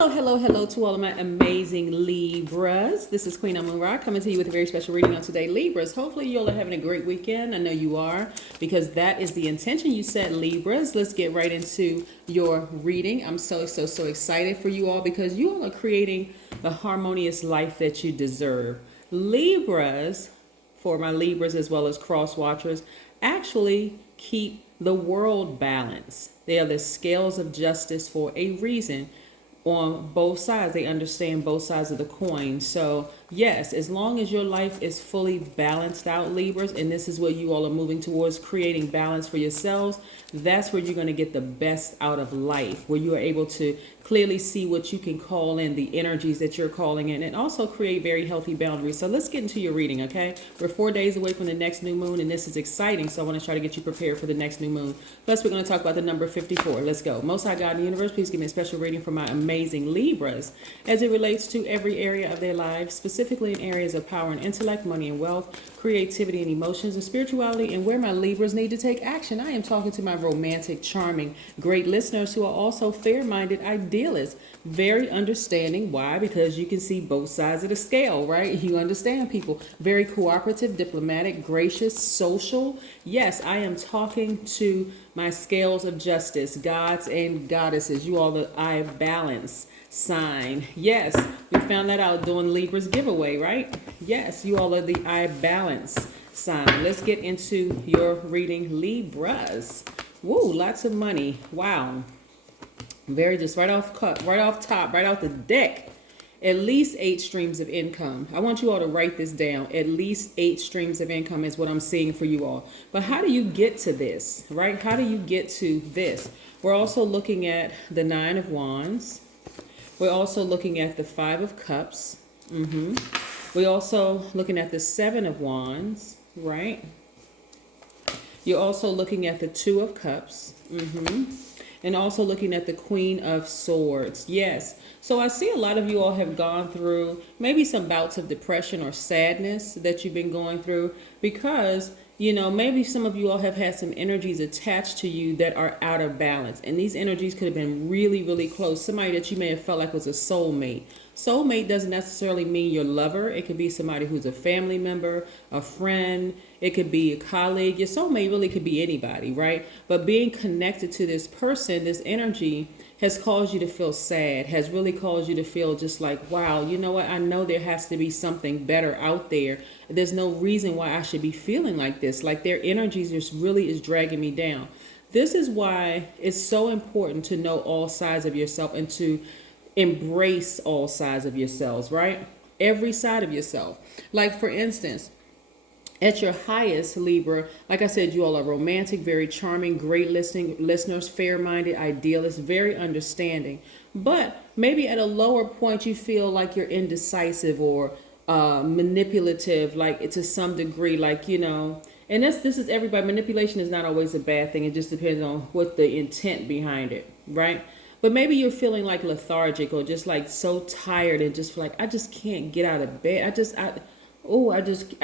Hello to all of my amazing Libras. This is Queen Amun Ra coming to you with a very special reading on today. Libras, hopefully you all are having a great weekend. I know you are, because that is the intention you set, Libras. Let's get right into your reading. I'm so excited for you all because you all are creating the harmonious life that you deserve. Libras, for my Libras as well as cross watchers, actually keep the world balanced. They are the scales of justice for a reason. On both sides, they understand both sides of the coin. So yes, as long as your life is fully balanced out, Libras, and this is what you all are moving towards, creating balance for yourselves, that's where you're going to get the best out of life, where you are able to clearly see what you can call in, the energies that you're calling in, and also create very healthy boundaries. So let's get into your reading, okay? We're 4 days away from the next new moon, and this is exciting, so I want to try to get you prepared for the next new moon. Plus, we're going to talk about the number 54. Let's go. Most High God in the universe, please give me a special reading for my amazing Libras as it relates to every area of their lives, specifically in areas of power and intellect, money and wealth, creativity and emotions, and spirituality, and where my Libras need to take action. I am talking to my romantic, charming, great listeners who are also fair-minded idealists, very understanding. Why? Because you can see both sides of the scale, right? You understand people. Very cooperative, diplomatic, gracious, social. Yes, I am talking to my scales of justice, gods and goddesses. You all the I balance sign. Yes, we found that out doing Libra's giveaway, right? Yes, you all are the I balance sign. Let's get into your reading, Libras. Woo, lots of money. Wow. Very just right off cut, right off top, right off the deck. At least 8 streams of income. I want you all to write this down. At least 8 streams of income is what I'm seeing for you all. But how do you get to this, right? How do you get to this? We're also looking at the 9 of Wands. We're also looking at the 5 of Cups. We're also looking at the 7 of Wands, right? You're also looking at the 2 of Cups. And also looking at the Queen of Swords. Yes. So I see a lot of you all have gone through maybe some bouts of depression or sadness that you've been going through because, you know, maybe some of you all have had some energies attached to you that are out of balance. And these energies could have been really, really close. Somebody that you may have felt like was a soulmate. Soulmate doesn't necessarily mean your lover. It could be somebody who's a family member, a friend. It could be a colleague. Your soulmate really could be anybody, right? But being connected to this person, this energy, has caused you to feel sad, has really caused you to feel just like, wow, you know what? I know there has to be something better out there. There's no reason why I should be feeling like this. Like their energies just really is dragging me down. This is why it's so important to know all sides of yourself and to embrace all sides of yourselves, right? Every side of yourself. Like for instance, at your highest, Libra, like I said, you all are romantic, very charming, great listeners, fair-minded, idealists, very understanding. But maybe at a lower point, you feel like you're indecisive or manipulative, like to some degree, like, you know, and this is everybody. Manipulation is not always a bad thing. It just depends on what the intent behind it, right? But maybe you're feeling like lethargic or just like so tired and just like, I just can't get out of bed. I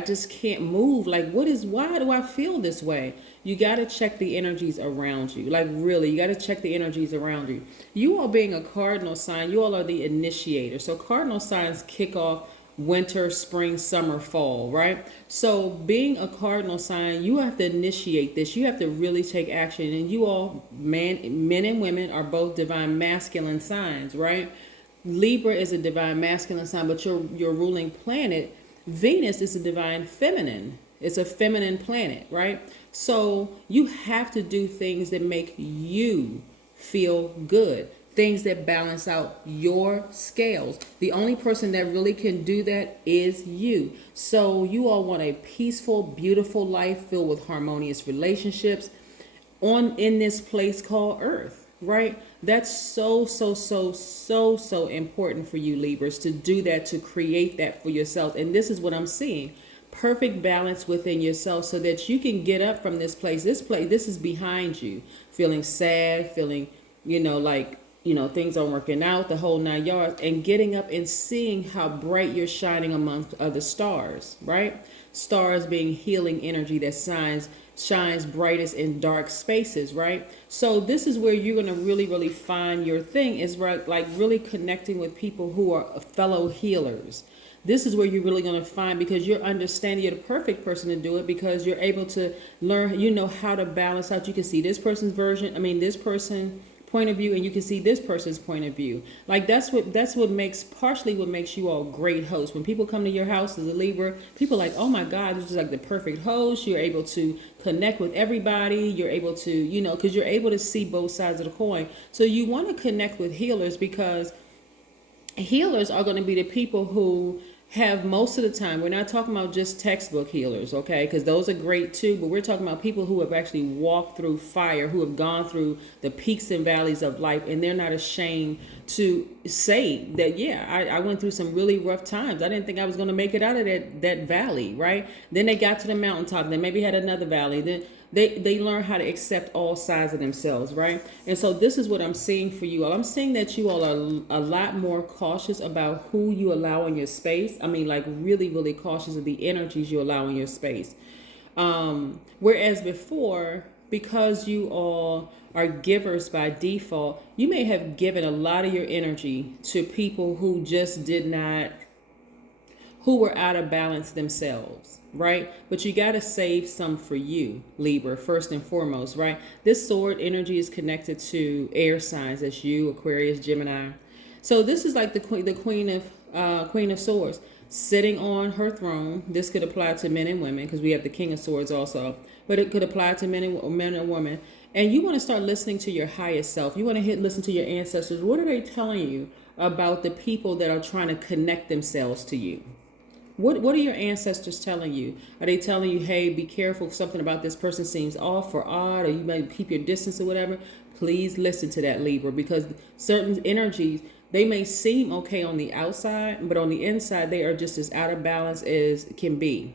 just can't move. Like, why do I feel this way? You got to check the energies around you. Like, really, you got to check the energies around you. You all being a cardinal sign, you all are the initiator. So cardinal signs kick off winter, spring, summer, fall, right? So being a cardinal sign, you have to initiate this. You have to really take action. And you all, men and women, are both divine masculine signs, right? Libra is a divine masculine sign, but your ruling planet, Venus, is a divine feminine. It's a feminine planet, right? So you have to do things that make you feel good. Things that balance out your scales. The only person that really can do that is you. So you all want a peaceful, beautiful life filled with harmonious relationships in this place called Earth, right? That's so important for you, Libras, to do that, to create that for yourself. And this is what I'm seeing. Perfect balance within yourself so that you can get up from this place. This is behind you. Feeling sad, feeling, like, things aren't working out, the whole 9 yards, and getting up and seeing how bright you're shining amongst other stars, right? Stars being healing energy that shines brightest in dark spaces, right? So this is where you're going to really find your thing, is right, like really connecting with people who are fellow healers. This is where you're really going to find, because you're understanding, you're the perfect person to do it, because you're able to learn, you know, how to balance out. You can see this person's this person point of view, and you can see this person's point of view. Like that's what makes, partially what makes you all great hosts. When people come to your house as a Libra, people are like, oh my God, this is like the perfect host. You're able to connect with everybody. You're able to, you know, because you're able to see both sides of the coin. So you want to connect with healers, because healers are going to be the people who have, most of the time, we're not talking about just textbook healers, okay, because those are great too, but we're talking about people who have actually walked through fire, who have gone through the peaks and valleys of life, and they're not ashamed to say that, yeah, I went through some really rough times. I didn't think I was going to make it out of that valley, right? Then they got to the mountaintop, they maybe had another valley, then they learn how to accept all sides of themselves, right? And so this is what I'm seeing for you all. I'm seeing that you all are a lot more cautious about who you allow in your space. I mean, like really cautious of the energies you allow in your space. Whereas before, because you all are givers by default, you may have given a lot of your energy to people who just who were out of balance themselves, right? But you got to save some for you, Libra, first and foremost, right? This sword energy is connected to air signs. That's you, Aquarius, Gemini. So this is like the Queen of Swords sitting on her throne. This could apply to men and women, because we have the King of Swords also, but it could apply to men and women. And you want to start listening to your highest self. You want to listen to your ancestors. What are they telling you about the people that are trying to connect themselves to you? What are your ancestors telling you? Are they telling you, hey, be careful, something about this person seems off or odd, or you might keep your distance or whatever? Please listen to that, Libra, because certain energies, they may seem okay on the outside, but on the inside, they are just as out of balance as can be.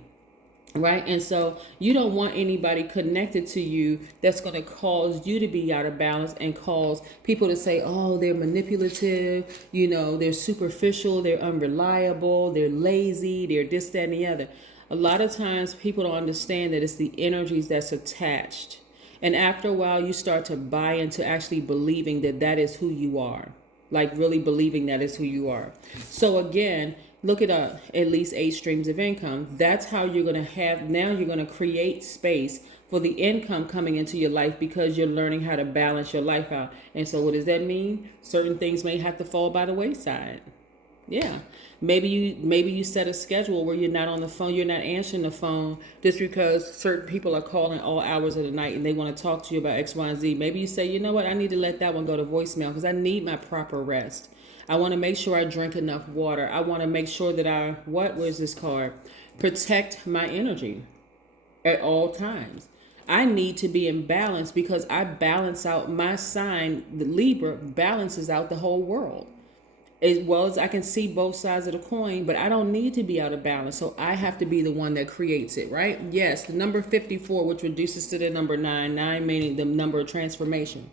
Right? And so you don't want anybody connected to you that's going to cause you to be out of balance and cause people to say, oh, they're manipulative, you know, they're superficial, they're unreliable, they're lazy, they're this, that, and the other. A lot of times people don't understand that it's the energies that's attached. And after a while, you start to buy into actually believing that that is who you are. Like really believing that is who you are. So again, look at least 8 streams of income. That's how you're going to have, now you're going to create space for the income coming into your life, because you're learning how to balance your life out. And so what does that mean? Certain things may have to fall by the wayside. Yeah. Maybe you set a schedule where you're not on the phone, you're not answering the phone just because certain people are calling all hours of the night and they want to talk to you about X, Y, and Z. Maybe you say, you know what, I need to let that one go to voicemail because I need my proper rest. I want to make sure I drink enough water. I want to make sure that where's this card? Protect my energy at all times. I need to be in balance because I balance out my sign. The Libra balances out the whole world. As well as I can see both sides of the coin, but I don't need to be out of balance. So I have to be the one that creates it, right? Yes, the number 54, which reduces to the number 9 meaning the number of transformation.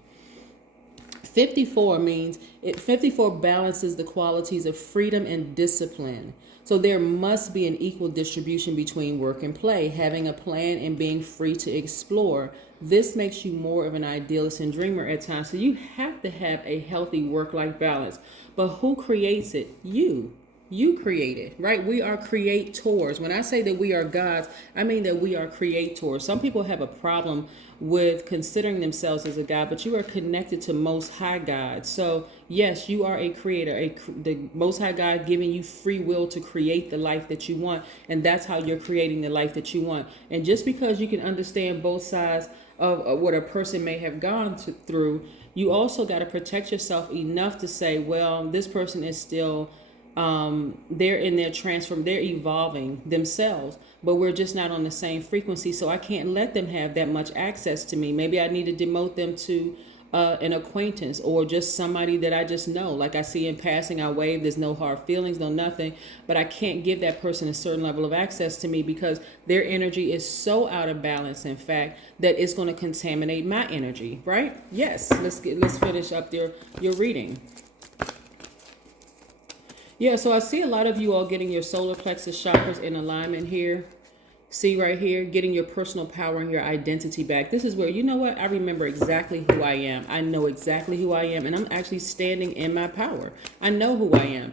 54 means 54 balances the qualities of freedom and discipline. So there must be an equal distribution between work and play, having a plan and being free to explore. This makes you more of an idealist and dreamer at times. So you have to have a healthy work-life balance. But who creates it? You. You create it, right? We are creators. When I say that we are gods, I mean that we are creators. Some people have a problem with considering themselves as a god, but you are connected to Most High God. So yes, you are a creator, the Most High God giving you free will to create the life that you want. And that's how you're creating the life that you want. And just because you can understand both sides of what a person may have gone through, you also got to protect yourself enough to say, well, this person is still they're in their they're evolving themselves, but we're just not on the same frequency. So I can't let them have that much access to me. Maybe I need to demote them to an acquaintance or just somebody that I just know. Like I see in passing, I wave, there's no hard feelings, no nothing, but I can't give that person a certain level of access to me because their energy is so out of balance, in fact, that it's going to contaminate my energy, right? Yes, let's finish up your reading. Yeah, so I see a lot of you all getting your solar plexus chakras in alignment here. See right here, getting your personal power and your identity back. This is where, you know what, I remember exactly who I am. I know exactly who I am, and I'm actually standing in my power. I know who I am.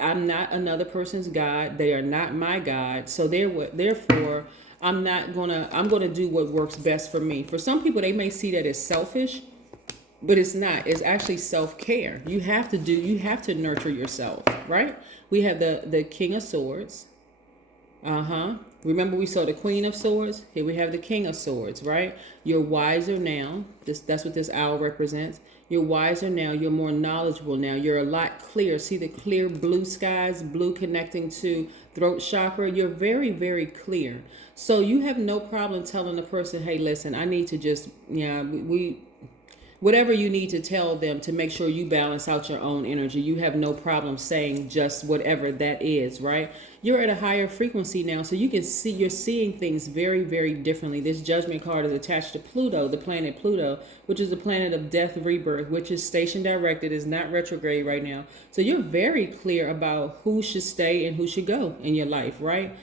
I'm not another person's God. They are not my God. So therefore, I'm gonna do what works best for me. For some people, they may see that as selfish, but it's not. It's actually self-care. You have to nurture yourself, right? We have the King of Swords. Remember we saw the Queen of Swords? Here we have the King of Swords, right? You're wiser now. That's what this owl represents. You're wiser now. You're more knowledgeable now. You're a lot clearer. See the clear blue skies, blue connecting to throat chakra? You're very, very clear. So you have no problem telling the person, hey, listen, I need to just, whatever you need to tell them to make sure you balance out your own energy. You have no problem saying just whatever that is, right? You're at a higher frequency now, so you can see, you're seeing things very, very differently. This Judgment card is attached to Pluto, the planet Pluto, which is the planet of death, rebirth, which is station directed, is not retrograde right now. So you're very clear about who should stay and who should go in your life, right?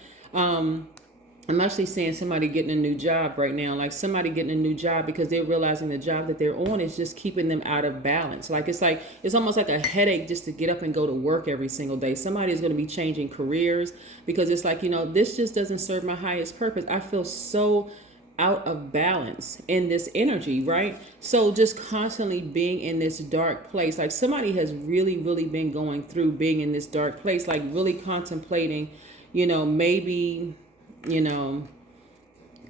I'm actually seeing somebody getting a new job right now, like somebody getting a new job because they're realizing the job that they're on is just keeping them out of balance. It's almost like a headache just to get up and go to work every single day. Somebody is going to be changing careers because it's like, this just doesn't serve my highest purpose. I feel so out of balance in this energy, right? So just constantly being in this dark place, like somebody has really, really been going through being in this dark place, like really contemplating, maybe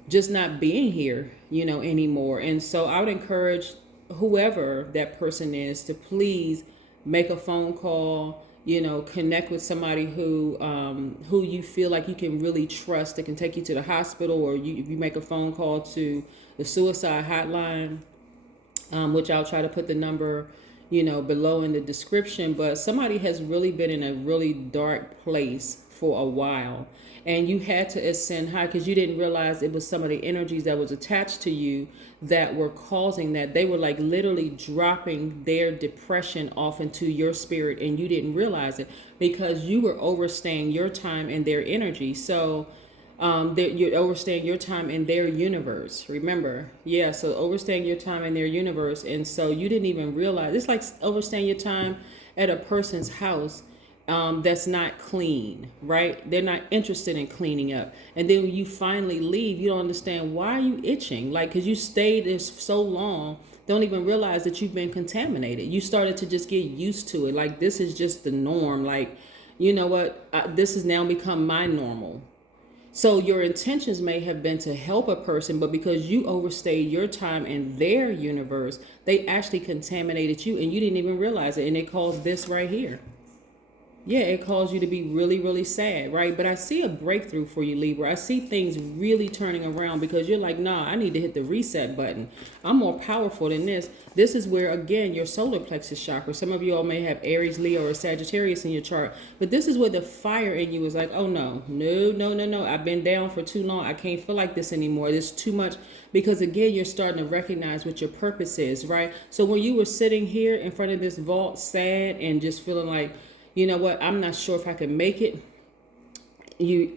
just not being here, anymore. And so I would encourage whoever that person is to please make a phone call, connect with somebody who you feel like you can really trust, that can take you to the hospital, or if you make a phone call to the suicide hotline, which I'll try to put the number, below in the description. But somebody has really been in a really dark place for a while, and you had to ascend high because you didn't realize it was some of the energies that was attached to you that were causing that. They were like literally dropping their depression off into your spirit, and you didn't realize it because you were overstaying your time and their energy. So you're overstaying your time in their universe. Remember, so overstaying your time in their universe, and so you didn't even realize. It's like overstaying your time at a person's house that's not clean, right? They're not interested in cleaning up. And then when you finally leave, you don't understand why are you itching, like, because you stayed there so long, don't even realize that you've been contaminated. You started to just get used to it, like this is just the norm, like, this has now become my normal. So your intentions may have been to help a person, but because you overstayed your time in their universe, they actually contaminated you and you didn't even realize it. And it caused this right here. Yeah, it caused you to be really, really sad, right? But I see a breakthrough for you, Libra. I see things really turning around because you're like, nah, I need to hit the reset button. I'm more powerful than this. This is where, again, your solar plexus chakra. Some of you all may have Aries, Leo, or Sagittarius in your chart. But this is where the fire in you is like, oh, no. I've been down for too long. I can't feel like this anymore. There's too much. Because, again, you're starting to recognize what your purpose is, right? So when you were sitting here in front of this vault, sad and just feeling like, you know what, I'm not sure if I can make it.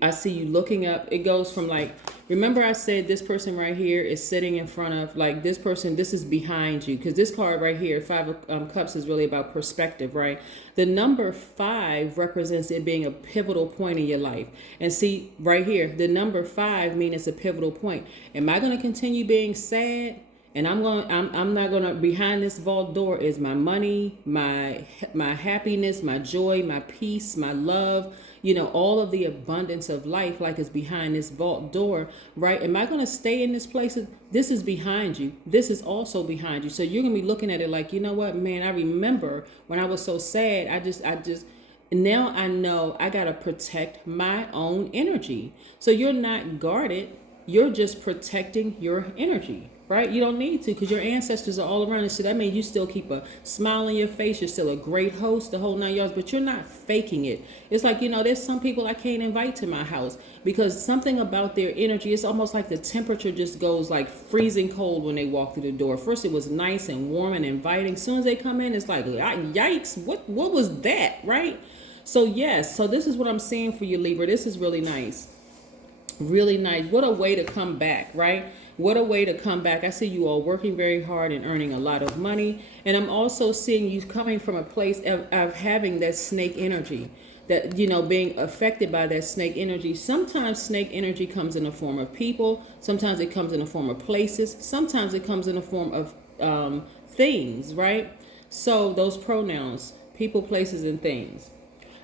I see you looking up. It goes from like, remember I said this person right here is sitting in front of, like this person, this is behind you. Because this card right here, 5 of Cups, is really about perspective, right? The number 5 represents it being a pivotal point in your life. And see right here, the number 5 means it's a pivotal point. Am I going to continue being sad? And I'm not gonna, behind this vault door is my money, my happiness, my joy, my peace, my love, all of the abundance of life, like is behind this vault door, right? Am I gonna stay in this place? This is behind you. This is also behind you. So you're gonna be looking at it like, you know what, man, I remember when I was so sad, I just now I know I gotta protect my own energy. So you're not guarded, you're just protecting your energy. Right? You don't need to, because your ancestors are all around. And so that means you still keep a smile on your face. You're still a great host, the whole 9 yards, but you're not faking it. It's like, there's some people I can't invite to my house because something about their energy, it's almost like the temperature just goes like freezing cold when they walk through the door. First, it was nice and warm and inviting. As soon as they come in, it's like, yikes, what was that, right? So yes, so this is what I'm seeing for you, Libra. This is really nice. Really nice. What a way to come back, right? What a way to come back. I see you all working very hard and earning a lot of money. And I'm also seeing you coming from a place of having that snake energy, that, being affected by that snake energy. Sometimes snake energy comes in the form of people. Sometimes it comes in the form of places. Sometimes it comes in the form of things, right? So those pronouns, people, places, and things.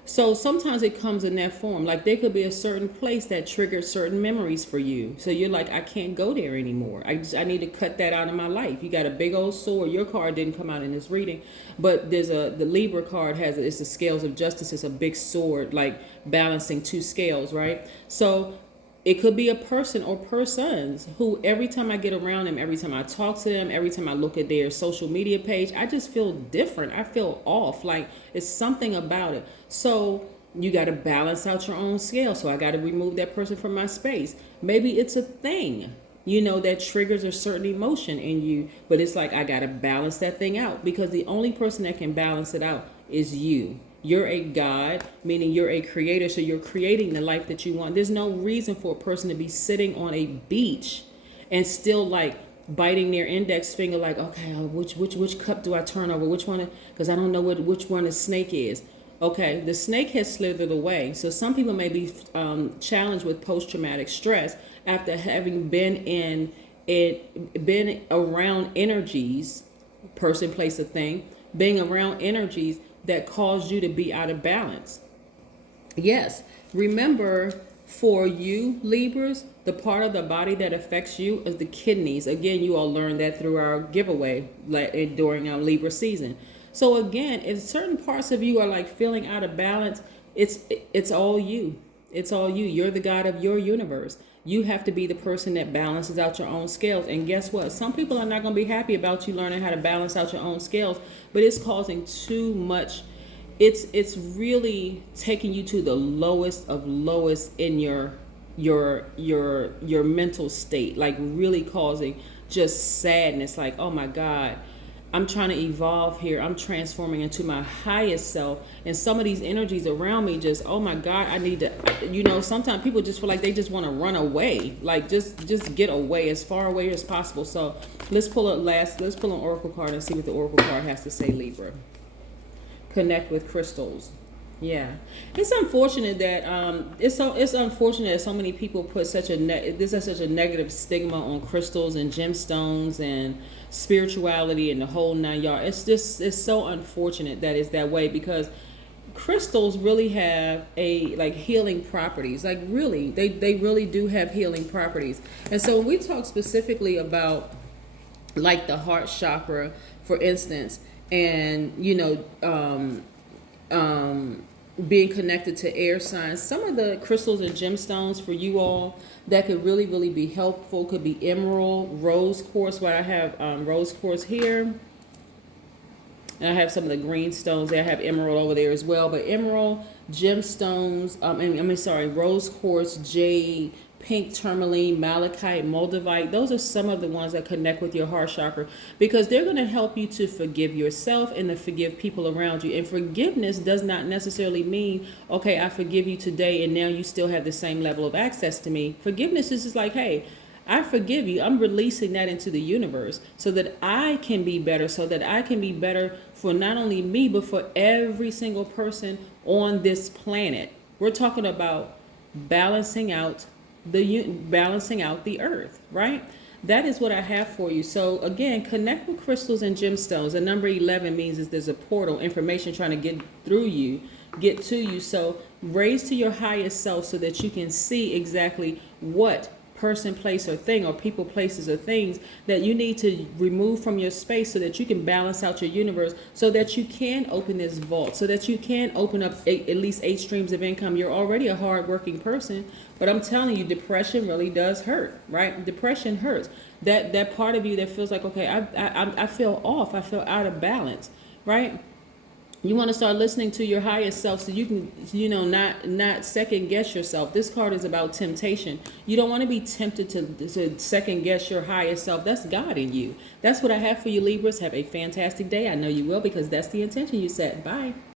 So sometimes it comes in that form. Like there could be a certain place that triggers certain memories for you. So you're like, I can't go there anymore. I need to cut that out of my life. You got a big old sword. Your card didn't come out in this reading, but the Libra card it's the scales of justice. It's a big sword, like balancing two scales, right? So it could be a person or persons who every time I get around them, every time I talk to them, every time I look at their social media page, I just feel different. I feel off. Like it's something about it. So you got to balance out your own scale. So I got to remove that person from my space. Maybe it's a thing, that triggers a certain emotion in you. But it's like I got to balance that thing out, because the only person that can balance it out is you. You're a God, meaning you're a creator, so you're creating the life that you want. There's no reason for a person to be sitting on a beach and still like biting their index finger, like, okay, which cup do I turn over? Which one? Because I don't know which one the snake is. Okay, the snake has slithered away. So some people may be challenged with post-traumatic stress after having been around energies, person, place, or thing, being around energies that cause you to be out of balance. Yes, remember, for you Libras, the part of the body that affects you is the kidneys. Again, you all learned that through our giveaway during our Libra season. So again, if certain parts of you are like feeling out of balance, it's all you. It's all you. You're the God of your universe. You have to be the person that balances out your own scales. And guess what? Some people are not going to be happy about you learning how to balance out your own scales, but it's causing too much. It's really taking you to the lowest of lowest in your mental state, like really causing just sadness. Like, oh my God, I'm trying to evolve here. I'm transforming into my highest self. And some of these energies around me just, oh my God, I need to, sometimes people just feel like they just want to run away. Like just get away, as far away as possible. So let's pull an oracle card and see what the oracle card has to say, Libra. Connect with crystals. Yeah, it's unfortunate that it's unfortunate that so many people put such a negative stigma on crystals and gemstones and spirituality and the whole nine yards. It's so unfortunate that it's that way, because crystals really have healing properties. Like really, they really do have healing properties. And so when we talk specifically about like the heart chakra, for instance, and being connected to air signs, some of the crystals and gemstones for you all that could really, really be helpful could be emerald, rose quartz. What I have rose quartz here, and I have some of the green stones there. I have emerald over there as well, but emerald, gemstones, rose quartz, jade, pink tourmaline, malachite, moldavite. Those are some of the ones that connect with your heart chakra, because they're going to help you to forgive yourself and to forgive people around you. And forgiveness does not necessarily mean, okay, I forgive you today and now you still have the same level of access to me. Forgiveness is just like, hey, I forgive you. I'm releasing that into the universe so that I can be better, so that I can be better for not only me, but for every single person on this planet. We're talking about balancing out the earth, right? That is what I have for you. So again, connect with crystals and gemstones. And number 11 means is there's a portal, information trying to get to you. So raise to your highest self so that you can see exactly what person, place, or thing, or people, places, or things that you need to remove from your space so that you can balance out your universe, so that you can open this vault, so that you can open up at least 8 streams of income. You're already a hard-working person, but I'm telling you, depression really does hurt, right? Depression hurts. That part of you that feels like, okay, I feel off, I feel out of balance, right? You want to start listening to your highest self so you can, not second guess yourself. This card is about temptation. You don't want to be tempted to second guess your highest self. That's God in you. That's what I have for you, Libras. Have a fantastic day. I know you will, because that's the intention you set. Bye.